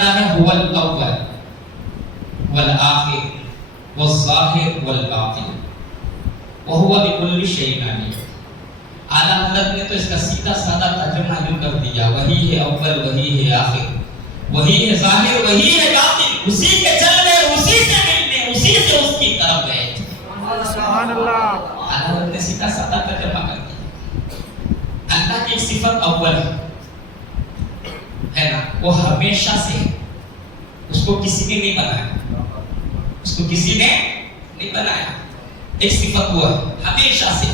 کرتا ہے هو الاول والآخر والظاہر والباطن وهو بكل شيء علیم. اعلیٰ حضرت نے تو اس کا سیدھا سادہ ترجمہ یوں کر دیا، وہی ہے اول، وہی ہے آخر، وہی ہے ظاہر، وہی ہے باطن، اسی کے چلنے، اسی سے ملنے، اسی سے اس کی طرف گئے. سبحان اللہ. اعلیٰ حضرت نے سیدھا سادہ ترجمہ کر دیا. اللہ کی صفت اول ہے نا، وہ ہمیشہ سے ہے، اس کو کسی نے نہیں بنایا، اس کو کسی نے نہیں بنایا. ایک صفت وہ ہے ہمیشہ سے.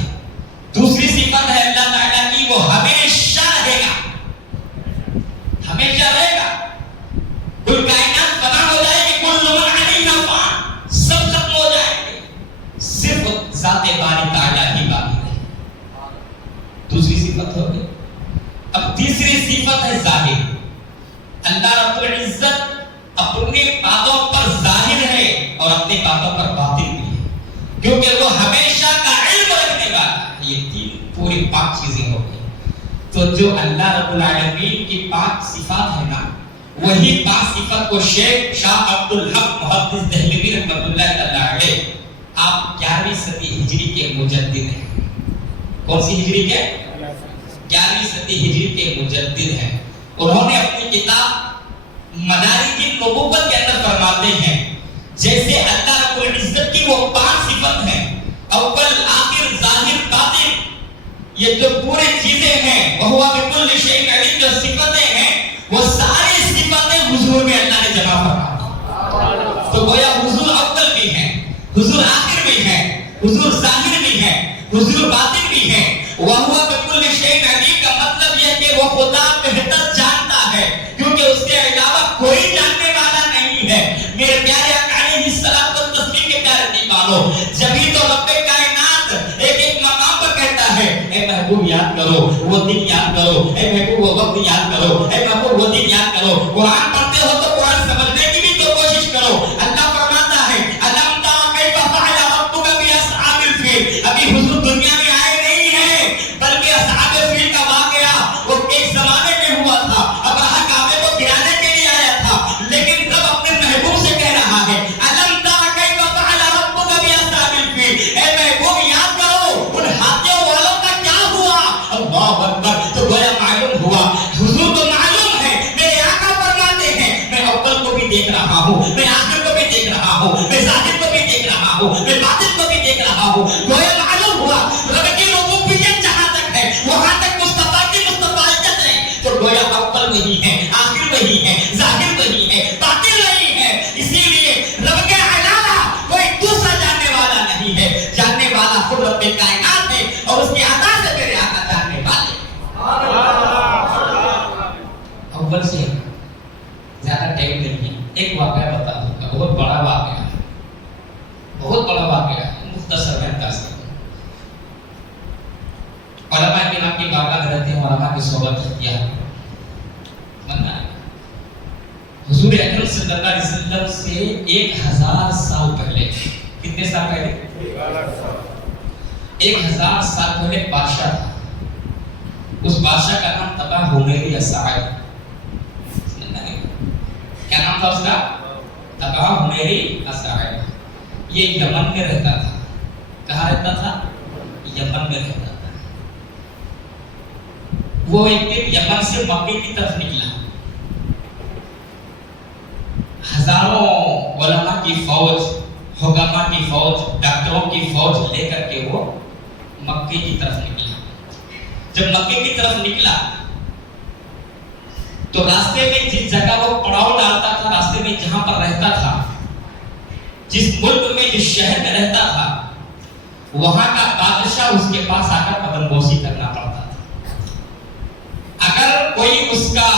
دوسری صفت ہے اللہ تعالیٰ کی، وہ ہمیشہ رہے گا، ہمیشہ رہے گا. کوئی کائنات فنا ہو جائے گی، کل من علیہا فان، سب ختم ہو جائیں گے، صرف ذات باری تعالیٰ ہی باقی رہے. دوسری صفت ہو گئی. اب تیسری صفت ہے ظاہر. اللہ رب العزت اپنے باتوں پر ظاہر ہے اور اپنے باتوں پر باطن بھی ہے، کیونکہ وہ ہمیشہ کا علم رکھنے والا ہے. یہ تین پوری پاک چیزیں ہو گئی. تو جو اللہ رب العالمین کی پاک صفات ہے نا، وہی پاک صفت کو شیخ شاہ عبدالحق محدث دہلوی رحمۃ اللہ تعالی علیہ، آپ 11ویں صدی ہجری کے مجدد ہیں. کون سی ہجری کے؟ 11ویں صدی ہجری کے مجدد ہیں. انہوں نے اپنی کتاب مدارج النبوت کے اندر فرماتے ہیں جیسے اللہ رب العزت کی وہ پانچ صفت ہیں، اول، آخر، ظاہر، باطن، یہ جو پورے چیزیں ہیں، وہو بکل شیء علیم، جو صفتیں ہیں وہ ساری صفتیں حضور میں اللہ نے جمع فرما دی. تو گویا حضور اول بھی ہیں، حضور آخر بھی ہیں، حضور ظاہر بھی ہیں، حضور باطن بھی ہیں. وہو بکل شیء علیم کا مطلب یہ کہ وہ خدا بہتر جانتا ہے، کیونکہ اس کے علاوہ کوئی جاننے والا نہیں ہے. میرے پیارے آقا علیہ الصلوۃ والتسلیم کے پیارے دیوانوں، جبھی تو رب کائنات ایک ایک مقام پر کہتا ہے، اے محبوب یاد کرو وہ دن یاد کرو، اے محبوب وہ وقت یاد کرو، اے محبوب وہ دن یاد کرو. قرآن پڑھتے ہو تو قرآن سمجھنے کی بھی تو کوشش کرو. اللہ فرماتا ہے الم تر کیف فعل ربک باصحاب الفیل. ابھی حضور دنیا میں آئے نہیں ہیں، بلکہ اصحاب الفیل کا واقعہ وہ ایک زمانے میں ہوا تھا. ابراہیم کعبے کو گرانے کے لیے آیا تھا، لیکن رب اپنے محبوب سے کہہ رہا ہے الم تر کیف فعل ربک باصحاب الفیل. اے محبوب یاد کرو ان ہاتھیوں والوں کا کیا ہوا. اللہ اکبر. تو گویا معلوم ہوا، حضور کو معلوم ہے، میرے آقا فرماتے ہیں میں اول کو بھی دیکھ رہا ہوں، میں آخر کو بھی دیکھ رہا ہوں، میں ظاہر کو بھی دیکھ رہا ہوں، میں باطن کو بھی دیکھ رہا ہوں. گویا معلوم ہوا رب کی ربوبیت جہاں تک ہے وہاں تک مصطفیٰ کی مصطفیت ہے. تو گویا اول وہی ہے، آخر وہی ہے، ظاہر وہی ہے، باطن وہی ہے. اسی لیے رب کے علاوہ کوئی دوسرا جاننے والا نہیں ہے. جاننے والا خود رب کائنات ہے اور اس کی عطا سے میرے آقا جاننے والے. اول سے زیادہ ٹائم نہیں ہے، ایک واقعہ بتا دوں گا، بہت بڑا واقعہ ہے، بہت بڑا واقعہ ہے، مختصر میں انداز کروں. علماء کے نام کی بارگاہ رہتے ہیں، علماء کی صحبت کیا بننا. حضور اکرم صلی اللہ علیہ وسلم سے 1000 سال پہلے، کتنے سال پہلے؟ 1000 سال پہلے بادشاہ تھا. اس بادشاہ کا نام تبا حمیری اسعد. کیا نام تھا اس کا؟ تبا حمیری اسعد. یہ یمن میں رہتا تھا. کہاں رہتا تھا؟ یمن میں رہتا تھا. وہ ایک دن یمن سے مکے کی طرف نکلا. ہزاروں علماء کی فوج، حکماء کی فوج، ڈاکٹروں کی فوج لے کر کے وہ مکے کی طرف نکلا. جب مکے کی طرف نکلا تو راستے میں جس جگہ وہ پڑاؤ ڈالتا تھا، راستے میں جہاں پر رہتا تھا، جس ملک میں، جس شہر میں رہتا تھا، وہاں کا بادشاہ اس کے پاس آ کر قدم بوسی کرنا پڑتا تھا. اگر کوئی اس کا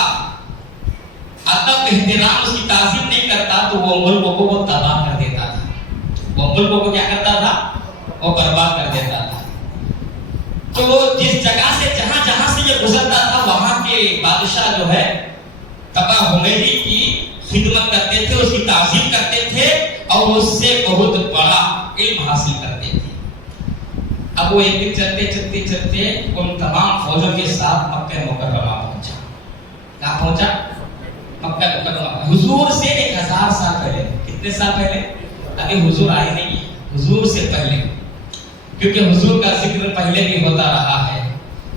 ادب احترام، اس کی تعظیم نہیں کرتا تو وہ ملک کو وہ تباہ کر دیتا تھا. وہ ملک کو کیا کرتا تھا؟ وہ برباد کر دیتا تھا. تو جس جگہ سے جہاں سے یہ گزرتا تھا، وہاں کے بادشاہ جو ہے تبا حمیری کی خدمت کرتے تھے، اس کی تعظیم کرتے تھے اور اس سے بہت بڑا علم حاصل کرتے تھے. اب وہ ایک دن چلتے ان تمام فوجوں کے ساتھ مکہ مکرمہ پہنچا. کہاں پہنچا؟ مکہ مکرمہ حضور سے 1000 سال پہلے. کتنے سال پہلے؟ ابھی حضور آئے نہیں ہے، حضور سے پہلے. کیونکہ حضور کا ذکر پہلے بھی ہوتا رہا ہے،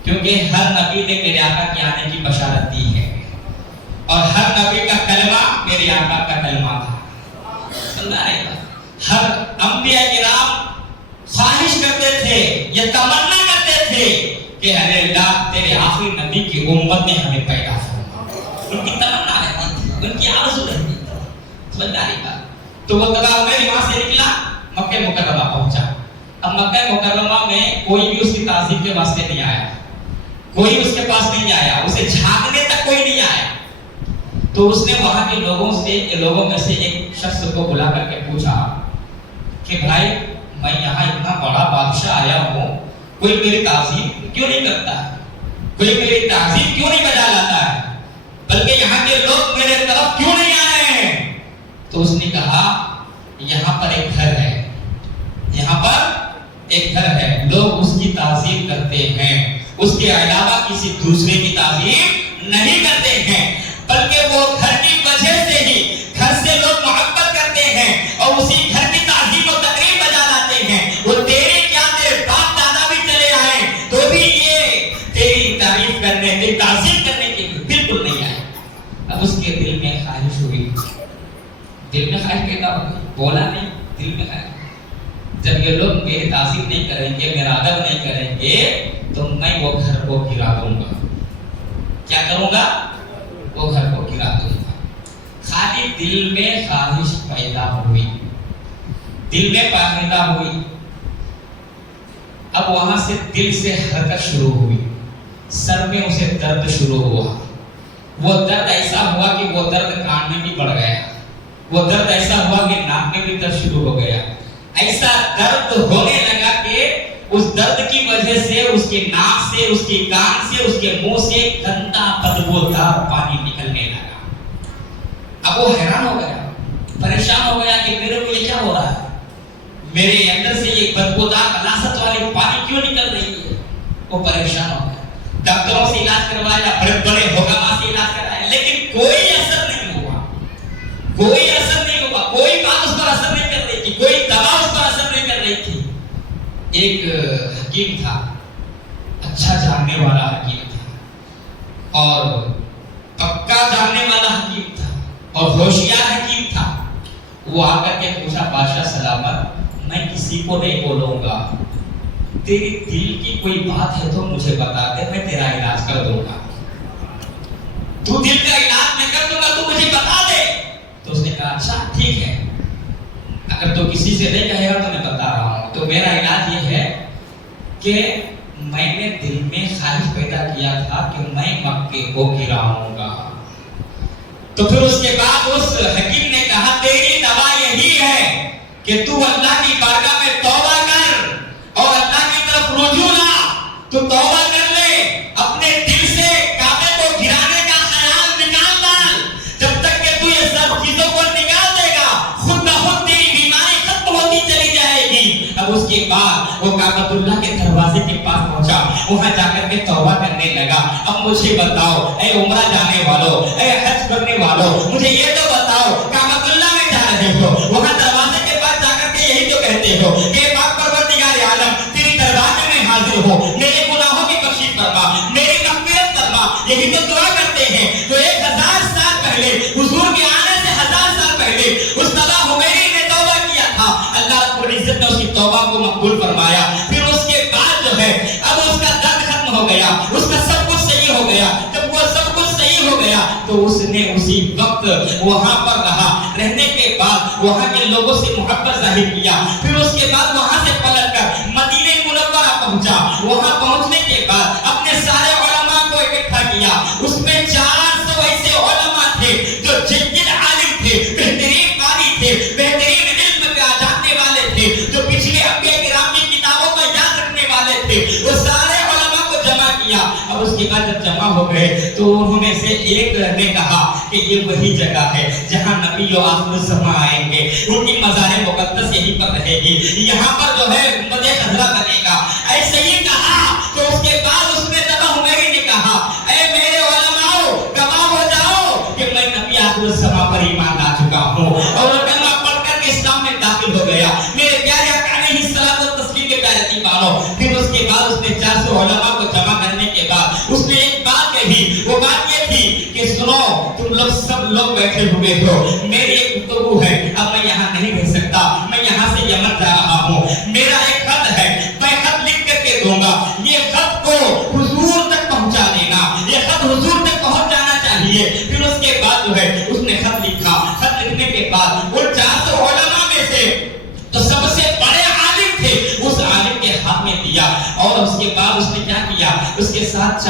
کیونکہ ہر نبی نے میرے آقا کے آنے کی بشارت دی ہے، اور ہر نبی کا کلمہ میرے آقا کا کلمہ تھا. سمجھا رہے گا؟ ہر انبیاء کرام خواہش کرتے تھے، یہ تمنا کرتے تھے کہ اے اللہ تیرے آخری نبی کی امت میں ہمیں پیدا فرما. ان کی تمنا رہتی تھی، ان کی آرزو رہتی تھی. سمجھا رہے گا؟ تو وہ تباہ وہاں سے نکلا، مکہ مکرمہ پہنچا. اب مکہ مکرمہ میں کوئی بھی اس کی تعظیم کے واسطے نہیں آیا، کوئی اس کے پاس نہیں آیا، اسے جھانکنے تک کوئی نہیں آیا. تو اس نے وہاں کے لوگوں میں سے ایک شخص کو بلا کر کے پوچھا کہ بھائی میں یہاں اتنا بڑا بادشاہ آیا ہوں، کوئی میری تعظیم کیوں نہیں کرتا ہے، کوئی میری تعظیم کیوں نہیں بجا لاتا ہے، بلکہ یہاں کے لوگ میرے طرف کیوں نہیں آ رہے ہیں؟ تو اس نے کہا یہاں پر ایک گھر ہے، یہاں پر ایک گھر ہے، لوگ اس کی تعظیم کرتے ہیں، اس کے علاوہ کسی دوسرے کی تعظیم نہیں کرتے ہیں، بلکہ وہ گھر کی وجہ سے ہی گھر سے لوگ محبت کرتے ہیں اور اسی گھر کی تعظیم و تقریب بجا لاتے ہیں. وہ تیرے کیا تیرے باپ دادا بھی چلے آئے تو بھی یہ تیری تعریف کرنے تیری تعظیم کرنے کے لیے بالکل نہیں آئے. اب اس کے دل میں خواہش ہوئی، دل میں خواہش پیدا ہو گئی، بولا نہیں، دل میں خواہش. جب یہ لوگ میری تعظیم نہیں کریں گے، میرا ادب نہیں کریں گے، تو میں وہ گھر کو گرا دوں گا. کیا کروں گا؟ وہ گھر کو گرا دوں گا. خالی دل میں خواہش پیدا ہوئی، دل میں پیدا ہوئی. اب وہاں سے دل سے حرکت شروع ہوئی، سر میں اسے درد شروع ہوا. وہ درد ایسا ہوا کہ وہ درد کان میں بھی بڑھ گیا، وہ درد ایسا ہوا کہ ناک میں بھی درد شروع ہو گیا. ایسا درد ہونے لگا کہ اس درد کی وجہ سے اس کے ناک سے، اس کے کان سے، اس کے منہ سے گندا بدبودار پانی نکلنے لگا. اب وہ حیران ہو گیا، پریشان ہو گیا کہ میرے کو یہ کیا ہو رہا ہے، میرے اندر سے یہ بدبودار غلاظت والے پانی کیوں نکل رہی ہے. وہ پریشان ہو گیا، ڈاکٹروں سے علاج کروایا، بڑے بڑے حکما سے علاج کرایا، لیکن کوئی اثر نہیں ہوا، کوئی اثر نہیں ہوا، کوئی بات اس پر اثر نہیں کر رہی تھی، کوئی دوا اس پر اثر نہیں کر رہی تھی. ایک حکیم تھا، اچھا جاننے والا حکیم تھا، اور پکا جاننے والا حکیم تھا، اور ہوشیار حکیم تھا. وہ آ کر کے پوچھا بادشاہ سلامت، میں کسی کو نہیں بولوں گا، تیری دل کی کوئی بات ہے تو مجھے بتا دے، میں تیرا علاج کر دوں گا. تو دل کا علاج میں کر دوں گا، تو مجھے بتا دے. تو اس نے کہا اچھا ٹھیک ہے، اگر تو کسی سے نہیں کہے گا تو میں بتا رہا ہوں. تو میرا علاج یہ ہے کہ میں نے دل میں خواہش پیدا کیا تھا کہ میں مکے کو گراؤں گا. تو پھر اس کے بعد اس حکیم نے کہا تیری دوا یہی ہے کہ تو اللہ کی بارگاہ میں توبہ کر اور اللہ کی طرف رجوع لا. تو توبہ کر لے، اپنے دل سے کعبے کو گرانے کا خیال نکال ڈال. جب تک کہ تو یہ سب چیزوں کو نکال دے گا، خود بخود تیری بیماری ختم ہوتی چلی جائے گی. اب اس کے بعد وہ کعبۃ اللہ کے دروازے کے پاس پہنچا، وہاں جا کر کے توبہ کرنے لگا. اب مجھے بتاؤ اے عمرہ جانے والوں، اے حج کرنے والوں، مجھے یہ تو بتاؤ کعبۃ اللہ میں جا رہے ہو، وہاں دروازے کے پاس جا کر کے یہی تو کہتے ہو کہ پاک پروردگار عالم تیری دربار میں حاضر ہو، میرے گناہوں کی بخشش فرما، میری مغفرت فرما، یہی تو دعا کرتے ہیں. تو 1000 سال پہلے حضور کے آنے سے 1000 سال پہلے اس طلحہ حمیری نے توبہ کیا تھا، اللہ رب العزت نے اس کی توبہ کو مقبول فرمایا. پھر اس کے بعد جو ہے اب اس کا درد ختم ہو گیا، اس کا سب کچھ صحیح ہو گیا. جب وہ سب کچھ صحیح ہو گیا تو اس نے اسی وقت وہاں پر رہا. رہنے کے بعد وہاں کے لوگوں سے محبت ظاہر کیا. پھر اس کے بعد وہاں سے پلٹ کر مدینہ منورہ پہنچا. وہاں پہنچنے کے بعد اپنے سارے علماء کو اکٹھا کیا. اس میں 400 ایسے علماء تھے جو جید عالم تھے، بہترین قاری تھے، بہترین علم کا جاننے والے تھے، جو پچھلے انبیاء کرام کی کتابوں کو یاد رکھنے والے تھے. وہ سارے علماء کو جمع کیا. اب اس کے بعد جب جمع ہو گئے تو انہوں میں سے ایک نے کہا کہ یہ وہی جگہ ہے جہاں نبی و آخر الزمان آئیں گے، ان کی مزار مقدس یہیں پر رہے گی، یہاں پر جو ہے گنبد خضرا بنے گا. ایسے ہی کہا تو اس کے بعد اس نے طلحہ حمیری نے کہا اے میرے علماء گواہ ہو جاؤ کہ میں نبی پھر اس کے بعد اس نے 400 علماء کو جمع کرنے کے بعد اس نے ایک بات کہی، وہ بات یہ تھی کہ سنو تم لوگ سب لوگ بیٹھے ہوئے ہو، میری ایک گفتگو ہے، اب میں یہاں نہیں رہ سکتا، میں یہاں سے یمن جا رہا ہوں، میرا ایک خط ہے، میں خط لکھ کر کے دوں گا، یہ خط کو حضور تک پہنچا دینا، یہ خط حضور تک پہنچ جانا چاہیے۔ پھر اس کے بعد جو ہے اس نے خط لکھا، خط لکھنے کے بعد وہ 400 علماء میں سے تو سب سے بڑے عالم تھے، اس عالم کے ہاتھ میں دیا، اور اس کے بعد اس نے کیا کیا، اس کے ساتھ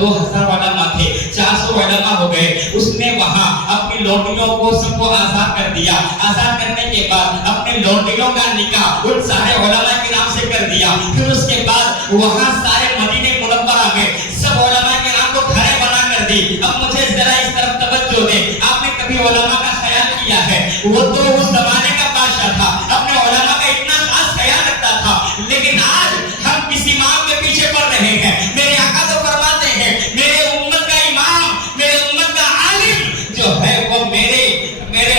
2000 علماء تھے، 400 علماء ہو گئے، اس نے وہاں اپنی لونڈیوں کو سب کو آزاد کر دیا، آزاد کرنے کے بعد اپنے لونڈیوں کا نکاح ان سارے علماء کے نام سے کر دیا، پھر اس کے بعد وہاں سارے مدینہ منورہ میں سب علماء کے نام کو گھریں بنا کر دی۔ اب مجھے ذرا اس طرف توجہ دیں، آپ نے کبھی علماء کا خیال کیا ہے؟ وہ تو اس زمانے کا بادشاہ تھا، اپنے علماء کا اتنا خاص خیال رکھتا تھا، لیکن آج ہم کس امام کے پیچھے پڑ رہے ہیں؟ میرے آقا تو فرماتے ہیں میرے امت کا امام، میرے امت کا عالم جو ہے وہ میرے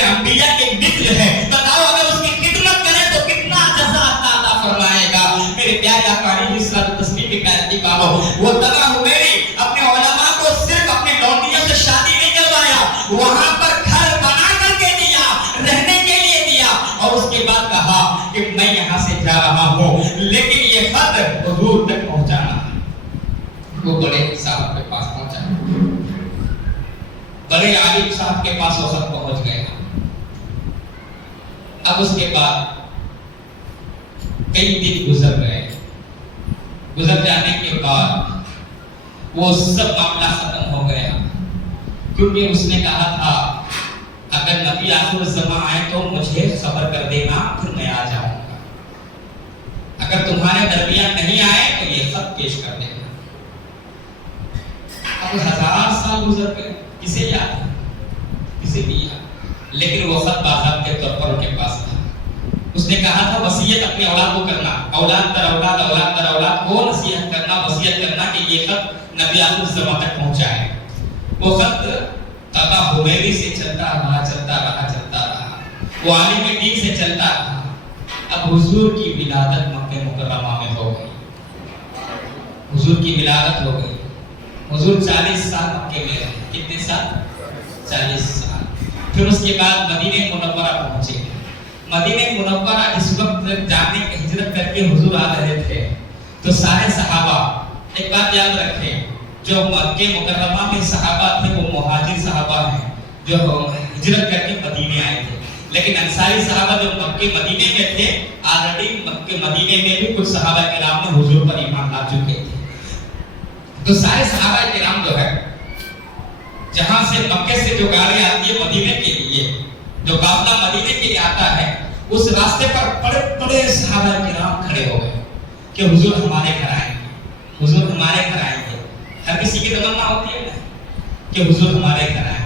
انبیاء کے مثل ہے، بتاؤ اگر اس کی خدمت کرے تو کتنا جزا عطا فرمائے گا۔ میرے پیارے آقا علیہ الصلوۃ والتسلیم کی قیادت پاو، وہ تباہ ہوئے اپنے علماء کو صرف اپنے لونڈیوں سے شادی نہیں کروایا، وہاں پر گھر بنا کر کے دیا، رہنے کے لیے دیا، اور اس کے بعد کہا کہ میں یہاں سے جا رہا ہوں لیکن یہ خط حضور تک پہنچانا۔ وہ بڑے صاحب کے پاس پہنچا، بڑے عالم صاحب کے پاس وہ خط پہنچ گیا۔ اب اس کے بعد کئی دن گزر گئے، گزر جانے کے بعد وہ سب معاملہ ختم ہو گیا، کیونکہ اس نے کہا تھا اگر نبی آخر الزمان آئے تو مجھے خبر کر دینا، پھر میں آ جاؤں گا، اگر تمہارے درمیان نہیں آئے تو یہ خط پیش کر دینا۔ اب 1000 سال گزر گئے، کسے یاد ہے؟ کسے بھی یاد؟ لیکن وہ خط باضابطے طور پر ان کے پاس تھا۔ اس نے کہا تھا وصیت اپنے اولاد کو کرنا، اولاد در اولاد، اولاد در اولاد کو نصیحت کرنا، وصیت کرنا کہ یہ خط نبی آخر الزمان تک پہنچائے۔ وہ خط تابا حمیری سے چلتا رہا، چلتا رہا، چلتا رہا، وہ عالم دین سے چلتا رہا۔ اب حضور کی ولادت مکہ مکرمہ میں ہو گئی، حضور کی ولادت ہو گئی، حضور 40 سال مکے میں رہے، کتنے سال؟ 40 سال۔ پھر اس کے بعد مدینہ منورہ پہنچے۔ مدینہ منورہ اس وقت جانے کی ہجرت کر کے حضور آ رہے تھے، تو سارے صحابہ، ایک بات یاد رکھیں، جو مکہ مکرمہ میں صحابہ تھے وہ مہاجر صحابہ ہیں جو ہجرت کر کے مدینے آئے تھے، لیکن انصاری صحابہ جو مکہ مدینے میں تھے، آلریڈی مکہ مدینے میں بھی کچھ صحابہ کرام نے حضور پر ایمان لا چکے تھے۔ تو سارے صحابہ کرام جو ہے جہاں سے مکہ سے جو گاڑی آتی ہے مدینے کے لیے، جو قافلہ مدینے کے لیے آتا ہے، اس راستے پر بڑے بڑے صحابہ کرام کھڑے ہو گئے کہ حضور ہمارے گھر آئیں گے، حضور ہمارے گھر آئیں گے۔ ہر کسی کی تمنا ہوتی ہے نا کہ حضور ہمارے گھر آئے،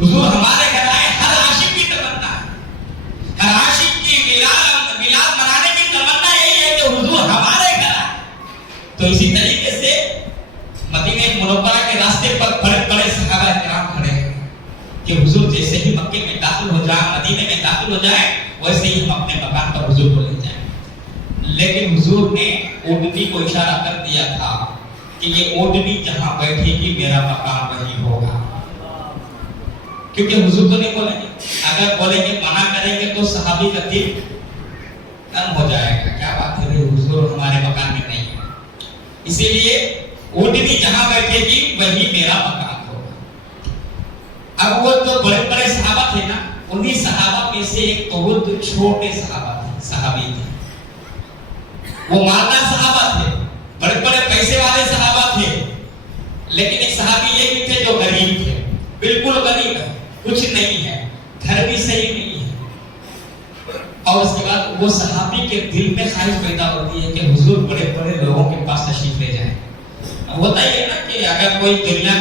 حضور ہمارے گھر آئے، ہر عاشق کی تمنا ہے، ہر عاشق کی میلاد منانے کی تمنا یہی ہے کہ حضور ہمارے گھر آئے۔ تو اسی طریقے سے مدینہ منورہ کے راستے پر بڑے بڑے صحابہ کرام کھڑے ہیں کہ حضور جیسے ہی مکے میں داخل ہو جائیں، مدینے میں داخل ہو جائیں، ویسے ہی ہم اپنے مکان پر حضور کو لے جائیں۔ لیکن حضور نے اونٹنی کو اشارہ کر دیا تھا کہ یہ اونٹنی جہاں بیٹھے گی میرا مکان وہی ہوگا، کیونکہ حضور تو نہیں بولیں گے، اگر بولیں گے منع کریں گے تو صحابی کا دل نرم ہو جائے گا، کیا بات ہے حضور ہمارے مکان میں نہیں ہے، اسی لیے اونٹنی جہاں بیٹھے گی وہی میرا مکان ہوگا۔ اب وہ تو بڑے بڑے صحابہ تھے نا، انہی صحابہ میں سے ایک بہت چھوٹے صحابہ تھے، صحابی تھے، وہ مالدار صحابہ تھے، بڑے بڑے پیسے والے صحابہ تھے، لیکن ایک صحابی یہ بھی تھے جو غریب تھے، بالکل غریب ہے، کچھ نہیں ہے، گھر بھی صحیح نہیں ہے، اور اس کے بعد وہ صحابی کے دل میں خواہش پیدا ہوتی ہے کہ حضور بڑے بڑے لوگوں کے پاس تشریف لے جائیں۔ ہوتا ہی ہے نا کہ اگر کوئی دنیا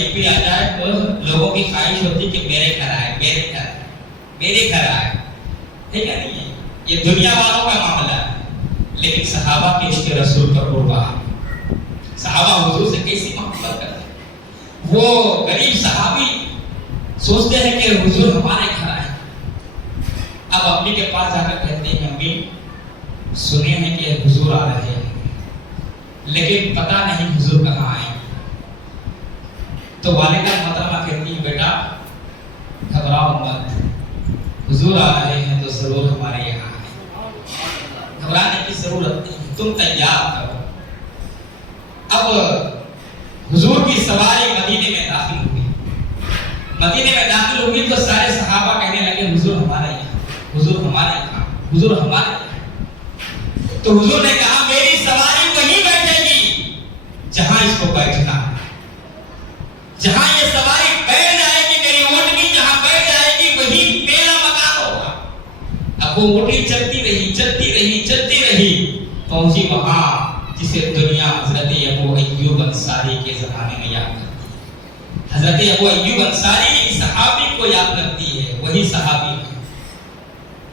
MP آ جائے تو لوگوں کی خواہش ہوتی ہے کہ میرے گھر آئے، میرے گھر آئے، ٹھیک ہے نہیں ہے، یہ دنیا والوں کا معاملہ ہے، لیکن صحابہ کے عشق رسول پر قربان، صحابہ حضور سے کیسی محبت کرتے ہیں، وہ غریب صحابی سوچتے ہیں کہ حضور ہمارے گھر آئے، اب امی کے پاس جا کر کہتے ہیں امی سنے ہیں کہ حضور آ رہے ہیں لیکن پتہ نہیں حضور کہاں آئے. تو والدہ محترمہ کہتی بیٹا گھبراؤ مت, حضور آ رہے ہیں تو ضرور ہمارے یہاں آئے, گھبرانے کی ضرورت نہیں, تم تیار کرو. اب حضور کی سواری مدینے میں داخل ہوئی. مدینے میں داخل ہوئی تو سارے صحابہ کہنے لگے حضور ہمارے یہاں, حضور ہمارے یہاں, حضور ہمارے یہاں. تو حضور نے کہا میری سواری وہیں بیٹھے گی جہاں اس کو بیٹھنا ہے, جہاں یہ سواری بیٹھ جائے گی, میری اونٹنی جہاں بیٹھ جائے گی وہیں میرا مکان ہوگا. اب وہ اونٹنی چلتی رہی چلتی رہی چلتی رہی, پہنچی وہاں جسے دنیا حضرت ابو ایوب انصاری کے زمانے میں یاد کرتی ہے. حضرت ابو ایوب انصاری ایک صحابی کو یاد کرتی ہے. وہی صحابی ہے,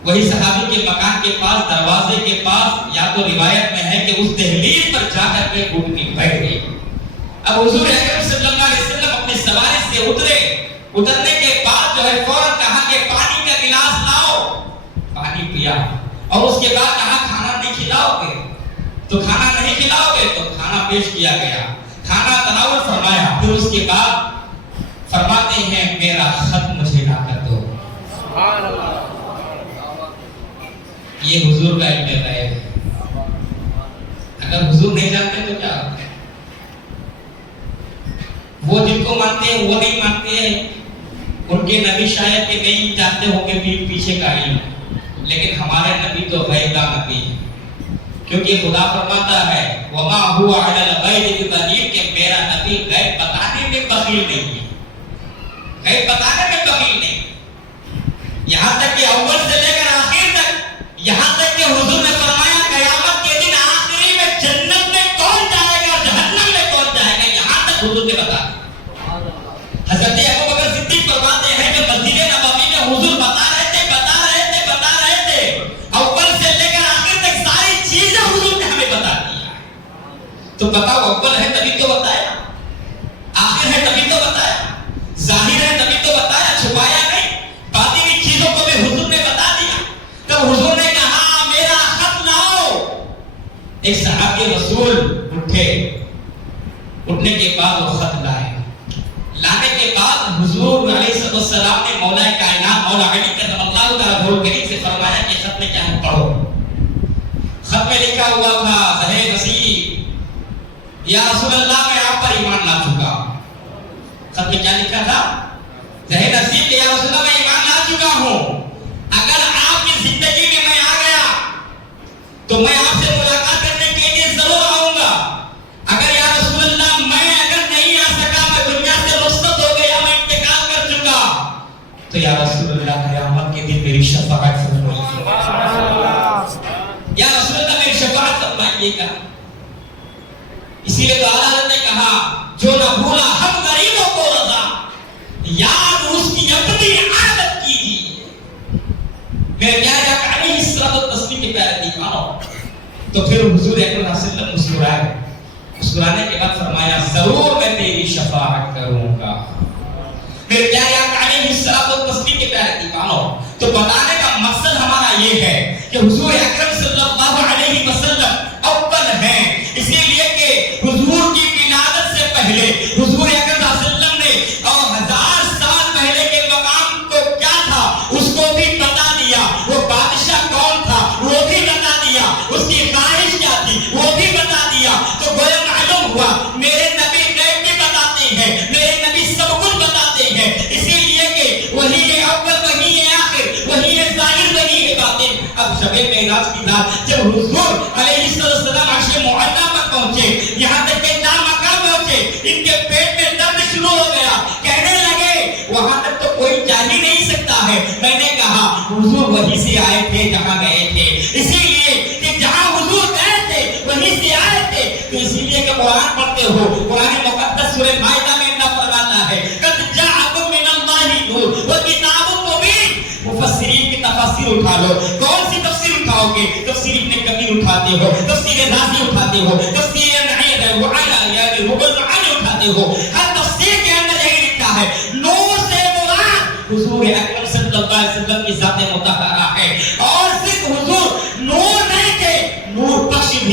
وہی صحابی کے مکان کے پاس, دروازے کے پاس, یا تو روایت میں ہے کہ اس دہلیز پر جا کر کے گھٹنی بیٹھ گئی. اب حضور اکرم صلی اللہ علیہ وسلم اپنی سواری سے اترے. اترنے کے بعد جو ہے فوراً کہا کہ پانی کا گلاس لاؤ, پانی پیا. اور اس کے بعد کہا کھانا نہیں کھلاؤ گے, تو کھانا نہیں کھلاؤ گے, تو کھانا پیش کیا گیا, کھانا تناول فرمایا. پھر اس کے بعد فرماتے ہیں میرا خط مجھے لا کر دو. سبحان اللہ. یہ حضور کا علم غیب ہے. اگر حضور نہیں جانتے تو کیا ہوتا ہے؟ وہ جن کو مانتے ہیں وہ نہیں مانتے ہیں, ان کے نبی شاید کہ نہیں جانتے ہوں گے بھی پیچھے کا علم, لیکن ہمارے نبی تو غیب کا نبی ہے. کیونکہ خدا فرماتا ہے وما هو علی الغیب بضنین, کہ میرا نبی غیب بتانے میں بخیل نہیں ہے, غیب بتانے میں بخیل نہیں. یہاں تک کہ اول سے لے کر آخر تک, یہاں تک کہ حضور نے فرمایا قیامت کے دن آخری میں جنت میں کون جائے گا, جہنم میں کون جائے گا, یہاں تک حضور نے بتا دیا. حضرت ابو بکر صدیق فرماتے ہیں کہ مسجد نبوی میں حضور بتا رہے تھے اول سے لے کر آخر تک ساری چیزیں حضور نے ہمیں بتا دیا. تو بتاؤ اول ہے تبھی تو بتایا, آخر ہے تبھی تو بتایا, ظاہر ہے تبھی تو بتایا, چھپایا نہیں. باطنی چیزوں کو بھی حضور نے بتا دیا. تب حضور نے کہا میرا خط لاؤ. ایک صحابی رسول اٹھے, اٹھنے کے بعد وہ خط لائے. لانے کے بعد حضور علیہ السلام نے مولا کائنات مولا علی کرم اللہ تعالی عنہ کریم سے فرمایا کہ خط میں کیا ہے پڑھو. خط میں لکھا ہوا تھا زہر مسیح یا رسول اللہ میں آپ پر ایمان لا چکا. خط میں کیا لکھا تھا؟ زہر مسیح یا رسول اللہ میں ایمان لا چکا ہوں, اگر آپ کی زندگی میں میں آ گیا تو میں آپ سے ملاقات کرنے کے لیے ضرور آؤں گا. اگر یا رسول اللہ میں اگر نہیں آ سکا, میں دنیا سے رخصت ہو گیا, میں انتقال کر چکا, تو یا رسول اللہ قیامت کے دن میری شفاعت فرمائیے. یا رسول اللہ میری شفاعت فرمائیے گا. اسی لیے تو اعلیٰ حضرت نے کہا جو نہ بھولا ہم غریبوں کو رضا, یاد اس کی اپنی عادت کیجیے. میرے پیارے آقا علیہ الصلوۃ والتسلیم کے پیارے دیوانوں, تو پھر حضور اکرم صلی اللہ علیہ وسلم مسکرائے. مسکرانے کے بعد فرمایا ضرور میں تیری شفاعت کروں گا. میرے پیارے آقا علیہ الصلوۃ والتسلیم کے پیارے دیوانوں, تو بتانے کا مقصد ہمارا یہ ہے کہ حضور اکرم صلی اللہ علیہ وسلم اول ہیں, اسی لیے کہ حضور کی ولادت سے پہلے حضور اکرم صلی اللہ علیہ وسلم نے اور 1000 سال پہلے کے مقام کو کیا تھا اس کو بھی بتا دیا. وہ بادشاہ کون تھا وہ بھی بتا دیا, اس کی خواہش کیا تھی وہ بھی بتا دیا. تو گویا معلوم ہوا میرے نبی غیب بھی بتاتے ہیں, میرے نبی سب کچھ بتاتے ہیں. اسی لیے کہ وہی ہے اول, وہی ہے آخر, وہی ہے ظاہر, وہی ہے باطن. اب شب معراج کی رات جب حضور علیہ السلام عرش معلیٰ پر پہنچے, یہاں تک کہ مقام پہنچے, ان کے پیٹ میں درد شروع ہو گیا. کہنے لگے وہاں تک تو کوئی جا ہی نہیں سکتا ہے. میں نے کہا حضور وہیں سے آئے تھے جہاں گئے تھے, اسی لیے کہ جہاں حضور گئے تھے وہیں سے آئے تھے. تو اسی لیے کہ قرآن پڑھتے ہو, قرآن مقدس سورہ مائدہ میں اللہ فرماتا ہے قد جاءکم من اللہ نور وکتاب مبین. مفسرین کی تفسیر اٹھا لو, کون سی تفسیر اٹھاؤ گے؟ تفسیر ابن کثیر اٹھاتے ہو, تفسیر رازی اٹھاتے ہو, تفسیر نعید وعلی یعنی رب المعانی اٹھاتے ہو. ہر تفسیر کے اندر یہی لکھا ہے نور سے مراد حضور اکرم صلی اللہ علیہ وسلم کی ذات مطہرہ ہے. اور صرف حضور نور نہیں تھے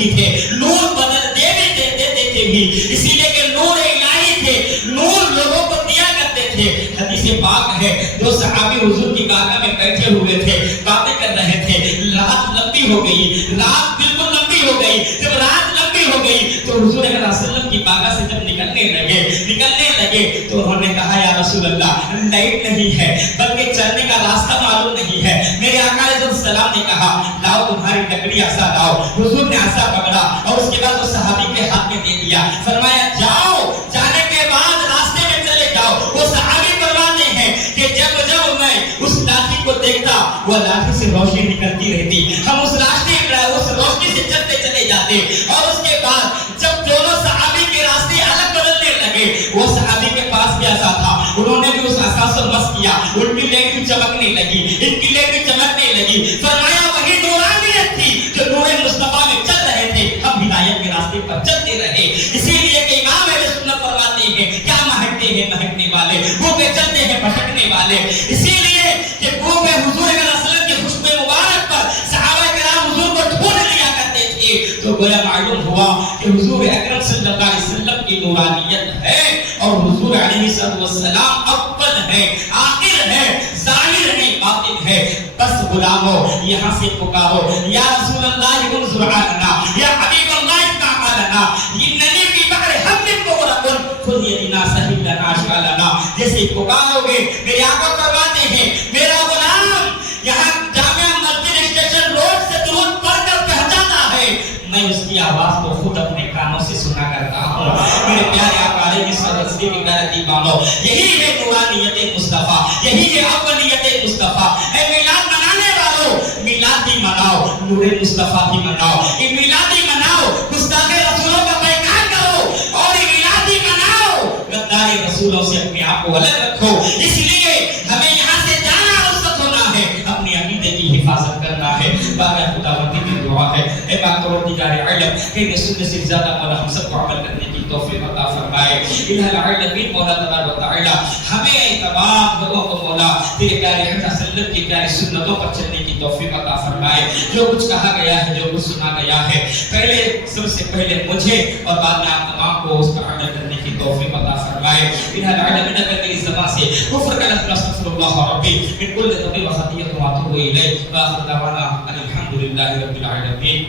نہیں تھے, نور بدل دیتے تھے بھی, اسی لیے کہ نور الہی تھے, نور لوگوں کو دیا کرتے تھے. حدیث پاک ہے, دو صحابی حضور کی بارگاہ میں بیٹھے ہوئے تھے, باتیں کر رہے تھے. رات لمبی ہو گئی, رات بالکل لمبی ہو گئی. جب رات لمبی ہو گئی تو حضور صلی اللہ علیہ وسلم کی بارگاہ سے جب نکلنے لگے تو انہوں نے کہا یا رسول اللہ, لائٹ نہیں ہے بلکہ چلنے کا راستہ معلوم نہیں ہے. میرے آقا علیہ السلام نے کہا لاؤ تمہاری لکڑی عصا لاؤ. حضور نے عصا پکڑا اور اس کے بعد وہ صحابی کے ہاتھ میں دے دیا. فرمایا جاؤ, جانے کے بعد راستے میں چلے جاؤ. وہ صحابی فرماتے ہیں کہ جب میں اس لاٹھی کو دیکھتا وہ لاٹھی سے روشنی نکلتی رہتی, ہم اس روشنی سے چلتے چلے جاتے. اور اس کے بعد جب دونوں صحابی کے راستے الگ بدلنے لگے, وہ صحابی کے پاس بھی عصا تھا, انہوں نے بھی اس عصا سے مس کیا, ان کی لیگ بھی چمکنے لگی, ان کی لیگ بھی چمکنے لگی. فرمایا وہی نورانیت تھی جو نور مصطفیٰ میں چل رہے تھے, ہم ہدایت کے راستے پر چلتے رہے. اسی لیے کہ امام اہل سنت فرماتے ہیں کیا مہکتے ہیں مہکنے والے, وہ پہ چلتے ہیں بھٹکنے والے. اسی لیے کہ وہ پہ حضور صلی اللہ علیہ وسلم کی خوشبو مبارک پر صحابہ کرام حضور کو ڈھونڈ لیا کرتے تھے, تو گویا معلوم ہوا کہ حضور اکرم صلی اللہ علیہ وسلم کی نورانیت ہے اور حضور علیہ السلام اول ہے, آخر ہے, ظاہر ہے, باطن ہے. بس غلاموں یہاں سے پکارو یا رسول اللہ انظر عنا, یا حبیب اللہ استعمال لنا, اننی فی بحر حمل مغرق خذ یدنا سہل لنا اشعالنا. جیسے پکارو گے میرے آقا فرماتے ہیں میرا غلام یہاں جامعہ مسجد اسٹیشن روڈ سے درود پڑھ کر پہنچاتا ہے, میں اس کی آواز کو خود اپنے کانوں سے سنا کرتا ہوں. میرے پیارے آقا علیہ الصلوۃ والسلام کی بانو, یہی ہے نورانیت مصطفیٰ, یہی ہے اولیت مصطفیٰ. اے میلاد منانے والوں, میلاد بھی مناؤ, نور مصطفیٰ بھی مناؤ. یہ میلاد بھی مناؤ, گستاخ رسولوں کا پیکار کرو, اور یہ میلاد بھی مناؤ, غدار رسولوں سے اپنے آپ کو الگ رکھو. اس لیے ہمیں یہاں سے جانا رخصت ہونا ہے, اپنے عقیدے کی حفاظت کرنا ہے. بارہ خداوندی کی دعا ہے اے پروردگار عالم کہ سنت سے زیادہ مولا ہم سب کو عمل کرنے کی توفیق عطا فرمائے. الہ العالمین مولا تبارک و تعالی ہمیں تمام لوگوں کو مولا تیرے پیارے حضرت صلی اللہ علیہ وسلم کی پیاری سنتوں پر چلنے کی توفیق عطا فرمائے. جو کچھ کہا گیا ہے, جو کچھ سنا گیا ہے, پہلے سب سے پہلے مجھے اور بعد میں آپ تمام کو اس پر عمل کرنے کی توفیق عطا فرمائے. الہ العالمین اگر میری زبان سے کفر کا لفظ استغفر اللہ ربی من کل ذنب و خطیئۃ واتوب الیہ. واخر دعوانا الحمد للہ رب العالمین.